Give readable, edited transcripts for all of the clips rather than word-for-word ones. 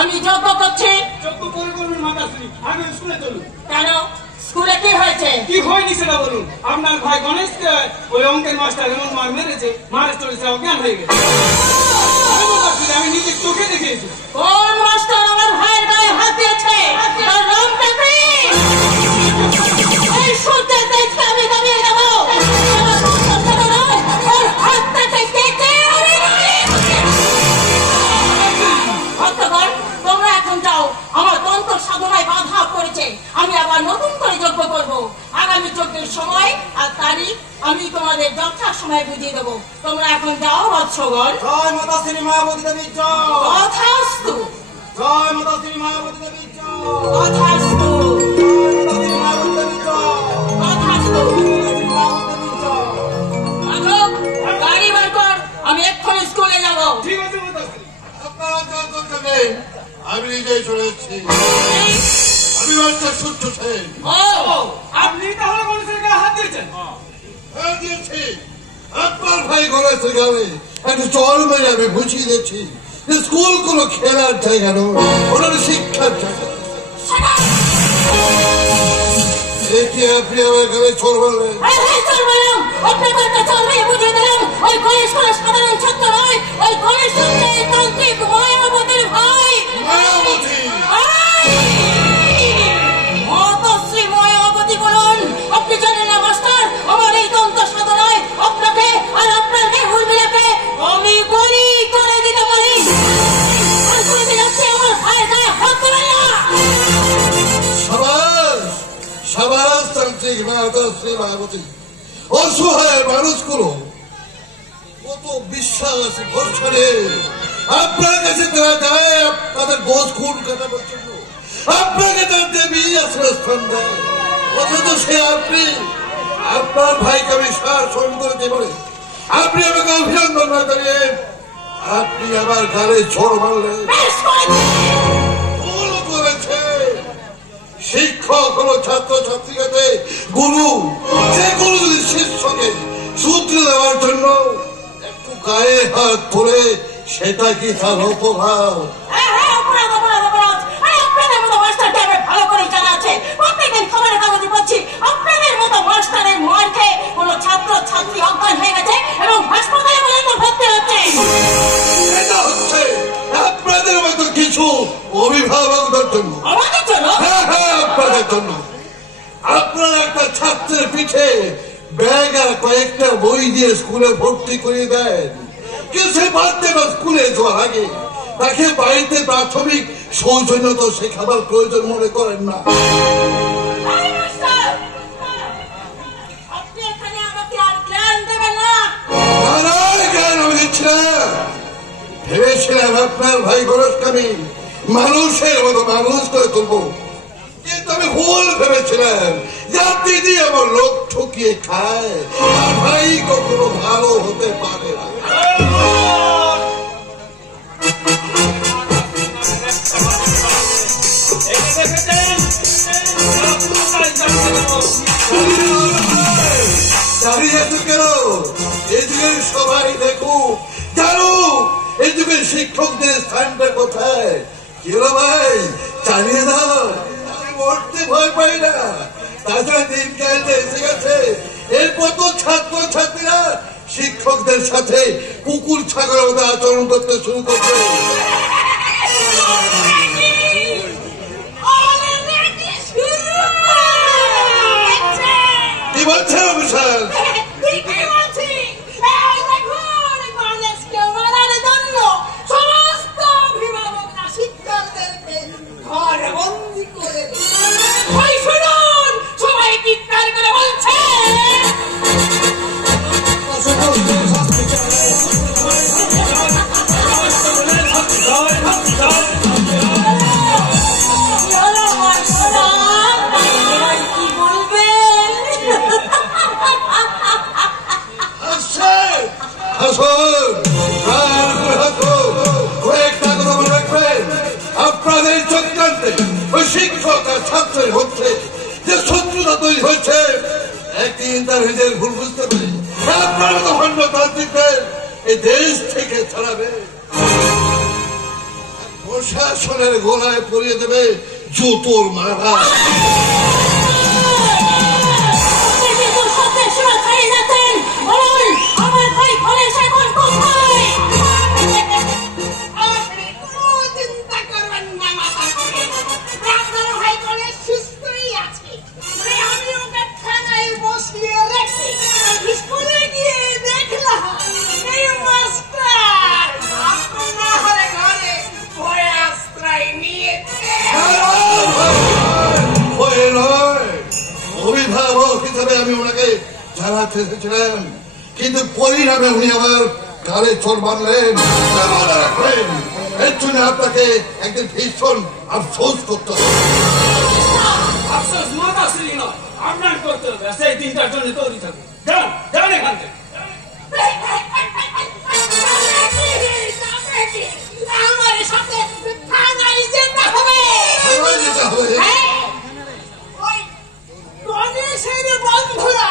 আমি যজ্ঞ করছি। যজ্ঞ করে করবেন মাতাশ্রী, আগে স্কুলে চলুন। কেন? স্কুলে কি হয়েছে? কি হয়নি সেটা বলুন। আপনার ভাই গণেশকে ওই অঙ্কের মাস্টার এমন মার মেরেছে, মারে চলেছে অজ্ঞান হয়ে গেছে। আমি নিজের চোখে দেখেছি। কোন মাস্টার আমার ভাইয়ের গায়ে হাত দিয়েছে? তার নামটা কি? এই সূর্যের তেজকে আমি দাবিয়ে দেবো। ওর হাতটা কেটে তোমরা এখন যাও। আমার তন্ত্র সাধনায় বাধা পড়েছে। আমি আবার নতুন করে যজ্ঞ করবো। আগামী যজ্ঞের সময় আর তারিখ আমি তোমাদের যথা সময় বুঝিয়ে দেবো। তোমরা এখন যাও বৎসগণ। জয় মাতা শ্রী মায়াবতী দেবী জয়। তথাস্তু। জয় মাতা শ্রী মায়াবতী দেবী জয়। তথাস্তু। জয় মাতা শ্রী মায়াবতী দেবী জয়। তথাস্তু। গাড়ি বার কর, আমি এক্ষুনি স্কুলে যাবো। ঠিক আছে মাতাশ্রী। আপনারা যজ্ঞ করবেন, আমি নিজেই চলে এসেছি। আমি মাস্টার সূর্য সেন। আপনি তাহলে গণেশের গায়ে হাত দিয়েছেন? হ্যাঁ দিয়েছি। আপনার ভাই গণেশের গায়ে একটা চর মেরে আমি বুঝিয়ে দিচ্ছি যে স্কুল কোনো খেলার জায়গা নয়, ওনার শিক্ষার জায়গা। দেখি আপনি আমার গায়ে চর মারবেন। আপনাকে একটা চর মেরে বুঝিয়ে দিলাম ওই গণেশ কোনো সাধারণ ছাত্র নয়, ওই গণেশ হচ্ছে তান্ত্রিক মায়াবতীর ভাই। মায়াবতী? মাতাশ্রী মায়াবতী বলুন। আপনি জানেন না মাস্টার, আমার এই তন্ত্র সাধনায় আপনাকে আর আপনার মেহুল মিলাকে আমি বলি করে দিতে পারি। আমার ভাইয়ের গায়ে হাত দেবেন না। সাবাস সাবাস তান্ত্রিক মাতাশ্রী মায়াবতী। অসহায় মানুষগুলো কত বিশ্বাস ভরসা আপনার কাছে তারা যায় তাদের বোঝ খুন কাটাবার জন্য। আপনাকে তার দেবী আশ্রয়স্থান দেয়, অথচ সে আপনি আপনার ভাইকে আমি শাসন করতে পারে। আপনি আমাকে অভিনন্দন না করিয়ে আপনি আমার গালে ঝড় মারলেন। ভুল করেছে। শিক্ষক হলো ছাত্র ছাত্রীকে গুরু, যে গুরু যদি শিষ্যকে সূত্র দেওয়ার জন্য একটু গায়ে হাত ধরে সেটা কি তার অপরাধ? ভালো করে জানা আছে। প্রত্যেকদিন খবরের কাগজে পাচ্ছি আপনাদের মতো মাস্টারের মার খেয়ে কোন ছাত্র ছাত্রী অজ্ঞান হয়ে গেছে এবং হাসপাতালে পর্যন্ত ভর্তি হচ্ছে। এটা হচ্ছে আপনাদের মতো কিছু অভিভাবকদের জন্য। আমাদের জন্য? হ্যাঁ হ্যাঁ, আপনাদের জন্য। আপনারা একটা ছাত্রের পিঠে ব্যাগ আর কয়েকটা বই দিয়ে স্কুলে ভর্তি করে দেন, কিন্তু সে বাড়তে বা স্কুলে যাওয়ার আগে তাকে বাড়িতে প্রাথমিক সৌজন্যতা শেখাবার প্রয়োজন মনে করেন না। ভেবেছিলাম আপনার ভাই গণেশকে আমি মানুষের মতো মানুষ করে তুলবো, কিন্তু আমি ভুল ভেবেছিলাম যার দিদি আমার লোক ঠকিয়ে খায় আর ভাই কখনো ভালো হতে পারে না। সবাই দেখুক, জানো এদিকে শিক্ষকদের স্থানটা কোথায়। কি হলো ভাই, জানিয়ে দাও। আমি মরতে ভয় পাই না। তাছাড়া দিন কালটা এসে গেছে, এরপর তো ছাত্র ছাত্রীরা শিক্ষকদের সাথে কুকুর ছাগলের মতো আচরণ করতে শুরু করবে। কি বলছেন অভিষেক? ঘরে তৈরি হচ্ছে, যে শত্রুতা তৈরি হচ্ছে, একদিন তার নিজের ভুল বুঝতে পারে আপনারা তো খণ্ডতান্ত্রিকদের এই দেশ থেকে ছাড়াবে, প্রশাসনের গোলায় পরিয়ে দেবে জুতোর মারা। অভিভাবক হিসেবে আমি ওনাকে জানাতে এসেছিলাম, কিন্তু পরিণামে উনি আমার গালে চোর বাঁধলেন, রাখলেন। এর জন্য আপনাকে একদিন ভীষণ আফসোস করতে হবে। আফসোস মাতাশ্রী নয়, আপনার করতে হবে। সেই দিনটার জন্য তৈরি থাকুন। যান যান এখান থেকে। আমার সাথে থানায় যেতে হবে। গণেশের বন্ধুরা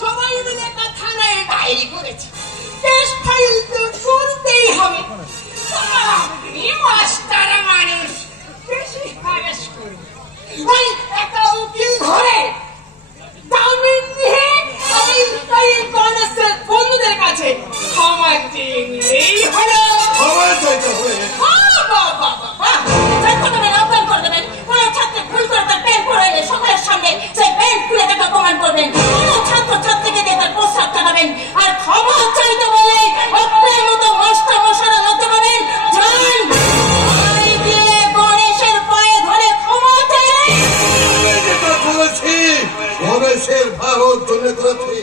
সবাই মিলে একটা থানায় ডায়েরি করেছে, কেস ফাইল তো করতেই হবে। মাস্টার মানুষ বেশি হারেস করবে, ওই একটা উকিল ধরে জামিন নিয়ে ওই গণেশের বন্ধুদের কাছে ক্ষমা চেয়ে নিলেই হলো। ক্ষমা চাইতে হবে। সকলের সামনে সেই প্যান্ট খুলে তাকে অপমান করবেন, ছাত্র ছাত্রীকে দিয়ে তার পোশাক কাটাবেন, আর ক্ষমা চাইতে বলে আপনার মতো মাস্টার মশারা লড়তে পারেন। গণেশের পায়ে ধরে ক্ষমা চাই। যেটা করেছি গণেশের ভারত জন্য করেছি,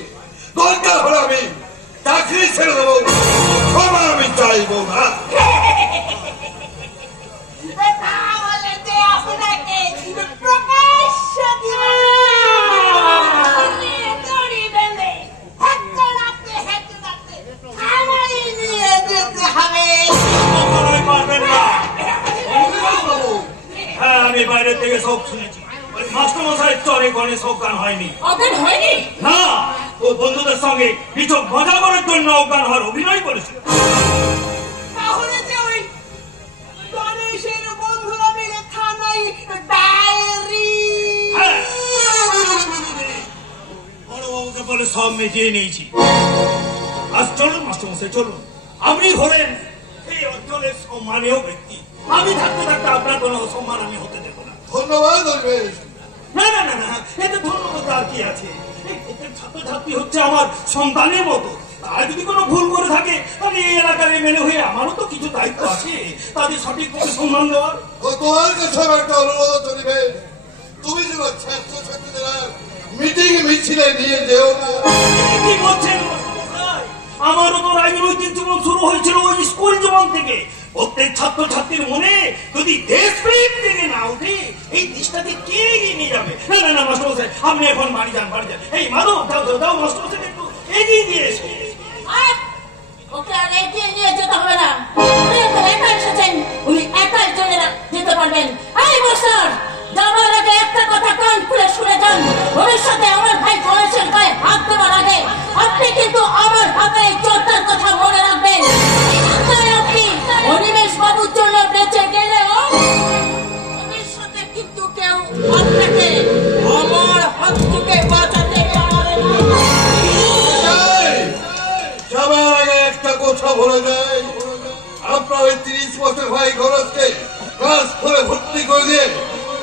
দরকার হলে আমি চাকরি ছেড়ে দেবো, ক্ষমা আমি চাইবো না। হ্যাঁ, আমি বাইরে থেকে সব শুনেছি। ওই মাস্টারমশাইয়ের চরে গণেশ অজ্ঞান হয়নি। অজ্ঞান হয়নি? না, ও বন্ধুদের সঙ্গে কিছু মজা করার জন্য অজ্ঞান হওয়ার অভিনয় করেছিল। তাহলে যে ওই গণেশের বন্ধুরা মিলে থানায় ডায়েরি। হ্যাঁ, বড়বাবুকে বলে সব মিটিয়ে নিয়েছি। আজ চলুন মাস্টারমশাই, চলুন। আপনি হলেন এই অঞ্চলের সম্মানীয় ব্যক্তি, আমি থাকতে থাকতে আপনার কোনো অসম্মান আমি হতে দেবো না। ধন্যবাদ। না না না না, এতে ধন্যবাদ আর কি আছে? এদের ছাত্রছাত্রী হচ্ছে আমার সন্তানের মতো। তারা যদি কোনো ভুল করে থাকে তাহলে এই এলাকার এমএলএ হয়ে আমারও তো কিছু দায়িত্ব আছে, তাদের সঠিকভাবে সম্মান দেওয়ার। তোমার কাছে একটা অনুরোধ চলবে, তুমি যেন ছাত্রছাত্রীরা মিটিং মিছিলে নিয়ে যেও না। কি বলছেন মশাই? আমারও তো রাজনৈতিক জীবন শুরু হয়েছিল ওই স্কুল জীবন থেকে। প্রত্যেক ছাত্রছাত্রীর মনে যদি দেশপ্রেম থেকে না উঠে, এই দেশটাকে কে এগিয়ে নিয়ে যাবে? না না না মাস্টারমশাই, আপনি এখন বাড়ি যান, বাড়ি যান। এই মাধব, দাও দাও দাও, মাস্টারমশাই একটু এগিয়ে দিয়ে এসো। ওকে আর এগিয়ে নিয়ে যেতে হবে না, উনি এখন একা এসেছেন, উনি একাই চলে যেতে পারবেন। এই মাস্টার, যাবার আগে একটা কথা কান খুলে শুনে যান, ভবিষ্যতে আমার ভাই গণেশের গায়ে হাত দেওয়ার আগে আপনি কিন্তু আমার হাতে এই চোরটার কথা মনে রাখবেন। আপনি অনিমেষ বাবুর জন্য বেঁচে গেলেও ভবিষ্যতে কিন্তু কেউ আপনাকে আমার হাত থেকে বাঁচাতে পারবে না। যাবার আগে একটা কথা বলে যায়, আপনার ওই 30 বছর ভাই গণেশকে ক্লাস করে ভর্তি করে দিয়ে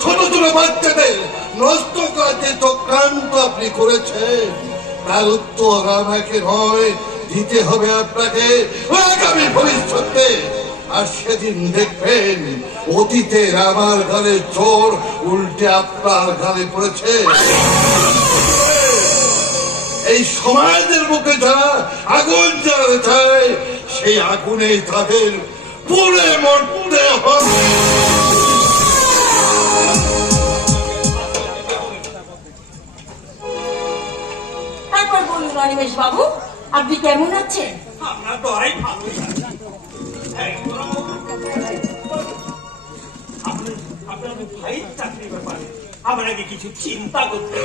ছোট ছোট বাচ্চাদের নষ্ট করার যে চক্রান্ত আপনি করেছেন, তার উত্তর আমাকে নয়, দিতে হবে আপনাকে আগামী ভবিষ্যতে। আর সেদিন দেখবেন অতীতের আমার ঘরে চোর উল্টে আপনার ঘরে পড়েছে। এই সমাজের মুখে যারা আগুন জ্বালাতে চায়, সেই আগুনে তাদের পুড়ে মরতে হবে। তারপর বলুন অনিমেষ বাবু, আপনি কেমন আছেন? আপনার তো আই ভালোই আছে। আপনার ভাই চাকরির ব্যাপারে আপনাকে কিছু চিন্তা করতে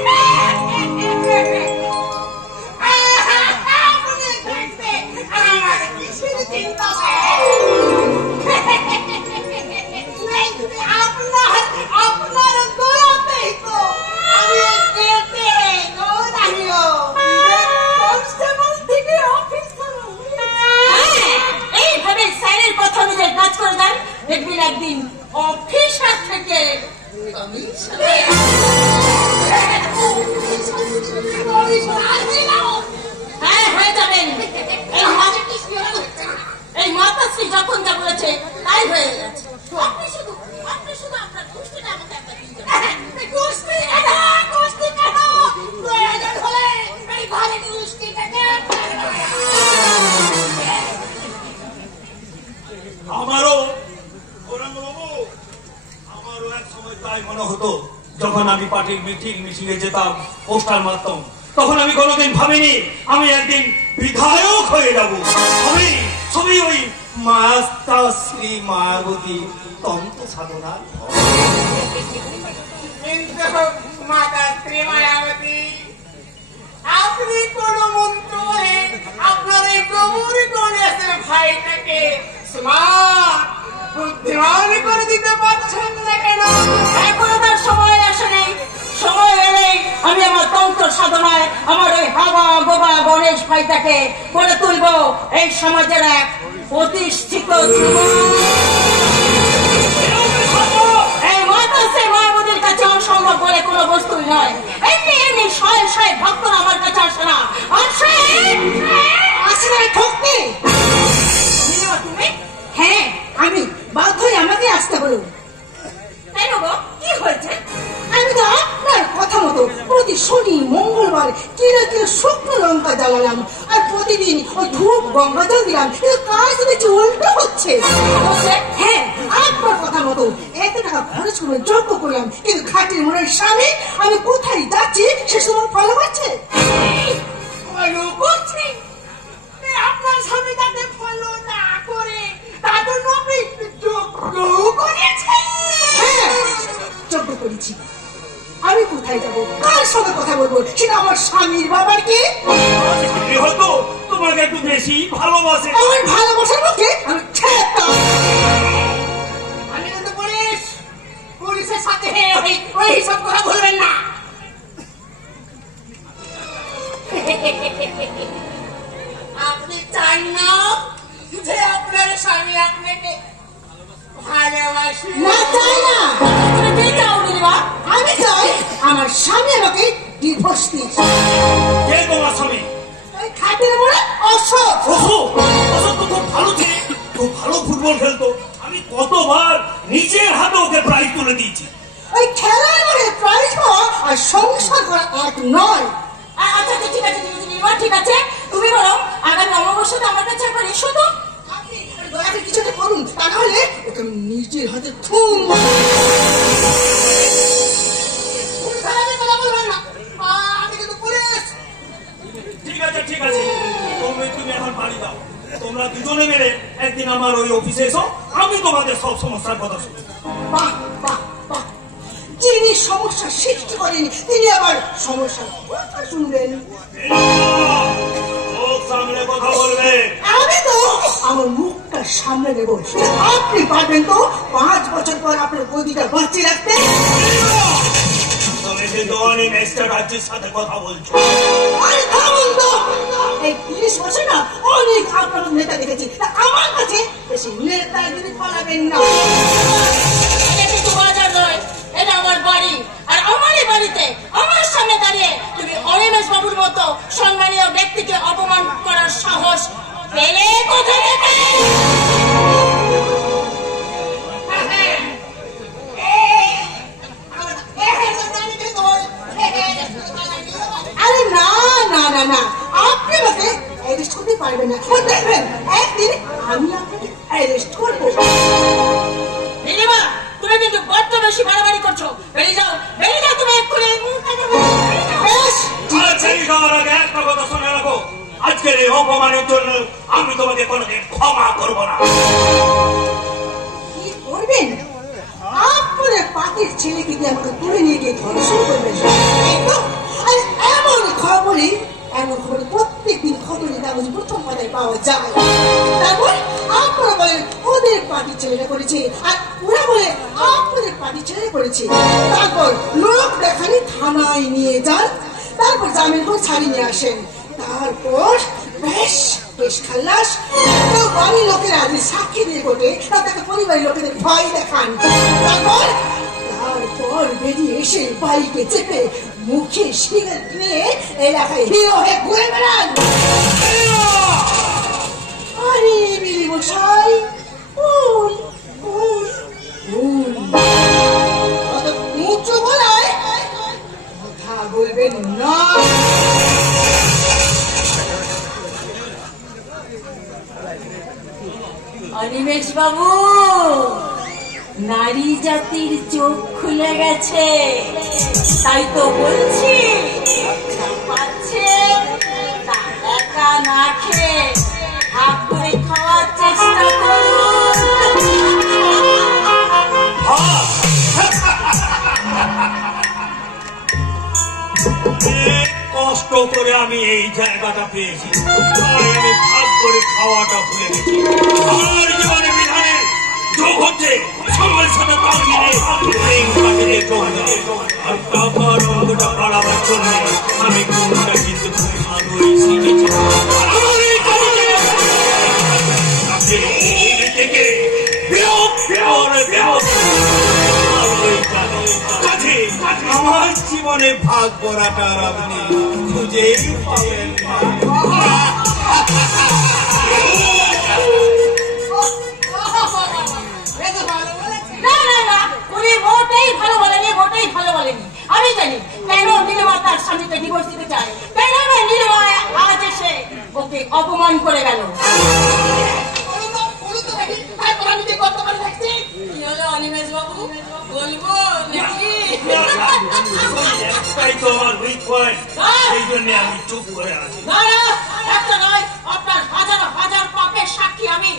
এইভাবে স্যারের কথা অনুযায়ী কাজ করে দেন, দেখবেন একদিন অফিসার থেকে হ্যাঁ হয়ে যাবেন। এই মাতাশ্রী যখন যা বলেছে তাই হয়ে গেছে। আপনি শুধু আপনার গোষ্ঠীটা আমাকে একটা আমারও এক সময় তাই মনে হতো, যখন আমি পার্টির মিটিংয়ে যেতাম, পোস্টার মারতাম, তখন আমি কোনোদিন ভাবিনি আমি একদিন বিধায়ক হয়ে যাব। আমি সবই ওই মাতাশ্রী মায়াবতী তন্ত্র সাধনা। মাতাশ্রী মায়াবতী, আপনি কোন মন্ত্র বলে আপনার এই প্রভুর করেছেন ভাইটাকে বুদ্ধিমান করে দিতে পারছেন না কেন? এখনো তার সময় আসেনি। সময় এলেই আমি আমার তন্ত্র সাধনায় আমার ওই হাওয়া গোবা গণেশ ভাইটাকে করে তুলব এই সমাজের এক প্রতিষ্ঠিত এই মাতাশ্রী মায়াবতীর কাছে অসম্ভব বলে কোনো বস্তুই নয়। এমনি এমনি শয়ে শয়ে ভক্তরা আমার কাছে আসে না, আসে ঠকতে। তুমি? হ্যাঁ আমি, বাধ্যই আমাকে আসতে হলো। কেন গো, কি হয়েছে? আমি তো আপনার কথা মতো প্রতি শনি মঙ্গলবার কিলো কিলো শুকনো লঙ্কা জ্বালালাম, আর প্রতিদিন ওই ধূপ গঙ্গা জল দিলাম, কিন্তু কাজ দেখছি উল্টো হচ্ছে। হ্যাঁ আপনার কথা মতো এত টাকা খরচ করে যজ্ঞ করলাম, কিন্তু খাটির মনের স্বামী আমি কোথায় যাচ্ছি সে সময় ফলো করছে। আপনার স্বামী তাকে ফলো না করে তার জন্য আপনি যজ্ঞ করেছি। আমি কোথায় যাবো, কার সঙ্গে কথা বলবো, সেটা আমার স্বামীর বাবার কি হয়তো তোমাকে একটু বেশি ভালোবাসে। আমার ভালোবাসার মুখে আমি আমি কিন্তু পুলিশের সাথে ওই সব কথা বলবেন না। আপনি চান না যে আপনার স্বামী আপনাকে ভালোবাসে? না চাই না। তুমি কি চাও দিদিমা? আমি চাই আমার স্বামী আমাকে ডিভোর্স দিয়েছে। কে তোমার স্বামী? ওই খাটের মনে অসৎ। অসৎ তো খুব ভালো ছেলে, খুব ভালো ফুটবল খেলতো। আমি কতবার নিজের হাতে ওকে প্রাইজ তুলে দিয়েছি। ওই খেলার মনে প্রাইজ পাওয়া আর সংসার করা এক নয়। আচ্ছা ঠিক আছে দিদিমা, ঠিক আছে। তুমি বলো আগামী অমাবস্যাতে আমার কাছে একবার এসো তো। আপনি দয়া করে কিছুটা করুন, তা নাহলে ওকে নিজের হাতে থুম। ঠিক আছে তুমি এখন বাড়ি দাও। তোমরা দুজনে মিলে একদিন আমার ওই অফিসে এসো, আমি তোমাদের সব সমস্যার কথা শুনবো। বাহ বাহ বাহ, যিনি সমস্যা সৃষ্টি করেনি তিনি আবার সমস্যার কথা শুনবেন। সামনে কথা বলবে। আমি তো আমার মুখটা সামনে নেব, আপনি পারবেন তো 5 বছর পর আপনার গদিটা বাঁচিয়ে রাখতে? তুমি কিন্তু অনেক এক্সট্রা রাজ্যের সাথে কথা বলছো। এই 30 বছর না অনেক আপনার নেতা দেখেছি, আমার কাছে বেশি নেতাগিরি পালাবেন না। বাজার নয়, এটা আমার বাড়ি, আর আমারই বাড়িতে আমার সামনে দাঁড়িয়ে তুমি অনিমেষ বাবুর মতো সম্মানীয় ব্যক্তিকে অপমান করার সাহস পেলে কোথা থেকে? আরে না না না না, আপনি আমাকে অ্যারেস্ট করতে পারবেন না। দেখবেন একদিন আমি আপনাকে অ্যারেস্ট করবো। তুমি কিন্তু বড্ড বেশি বাড়াবাড়ি করছো। বেরিয়ে যাও তুমি এক্ষুনি। একটা কথা শুনে রাখো, আজকের এই অপমানের জন্য আমি তোমাকে কোনোদিন ক্ষমা করবো না। কি করবেন? আপনার পাখির ছেলেকে দিয়ে আমাকে তুলে নিয়ে গিয়ে ধরা ঝামেলা করেছে আর ওরা বলে আপনাদের পার্টি ছেড়ে পড়েছে। তারপর লোক দেখানি থানায় নিয়ে যান, তারপর জামিন করে ছাড়িয়ে নিয়ে আসেন। তারপর বেশ বেশ খাল্লাস। কেউ বাড়ির লোকেরা যে সাক্ষী দিয়ে কোটে তাকে পরিবারের লোকেদের ভয় দেখান। তারপর বেরিয়ে এসে বাইকে চেপে মুখে সিগারেট নিয়ে এলাকায় হিরো হয়ে ঘুরে বেড়ান। আরে মিলি মশাই, অত উঁচু গলায় কথা বলবেন না। অনিমেষ বাবু, নারী জাতির চোখ খুলে গেছে, তাই তো বলছি পাচ্ছে একা না খেয়ে ভাগ করে খাওয়ার চেষ্টা করুন। কষ্ট করে আমি এই জায়গাটা পেয়েছি, তাই আমি ভাগ করে খাওয়াটা ভুলে গেছি। আমার জীবনে বিধানের যোগ হচ্ছে সময়ের সাথে তাল মিলে আর টাকার অঙ্কটা বাড়াবার জন্য আমি কোনটা কিন্তু খুব ভালোই শিখেছি। আমার জীবনে ভাগ করাটা আপনি খুঁজেই পাবেন না। উনি মোটেই ভালো বলেনি, মোটেই ভালো বলেনি। আমি জানি কেন নীলিমা তার স্বামীকে ডিভোর্স দিতে চায়, কেন নীলিমা আজ এসে ওকে অপমান করে গেল। অনিমেষ বাবু বলবো নাকি? একটাই তো আমার উইক পয়েন্ট, এই জন্য আমি চুপ করে আছি। না, একটা নয়, আপনার হাজার হাজার পাপের সাক্ষী আমি।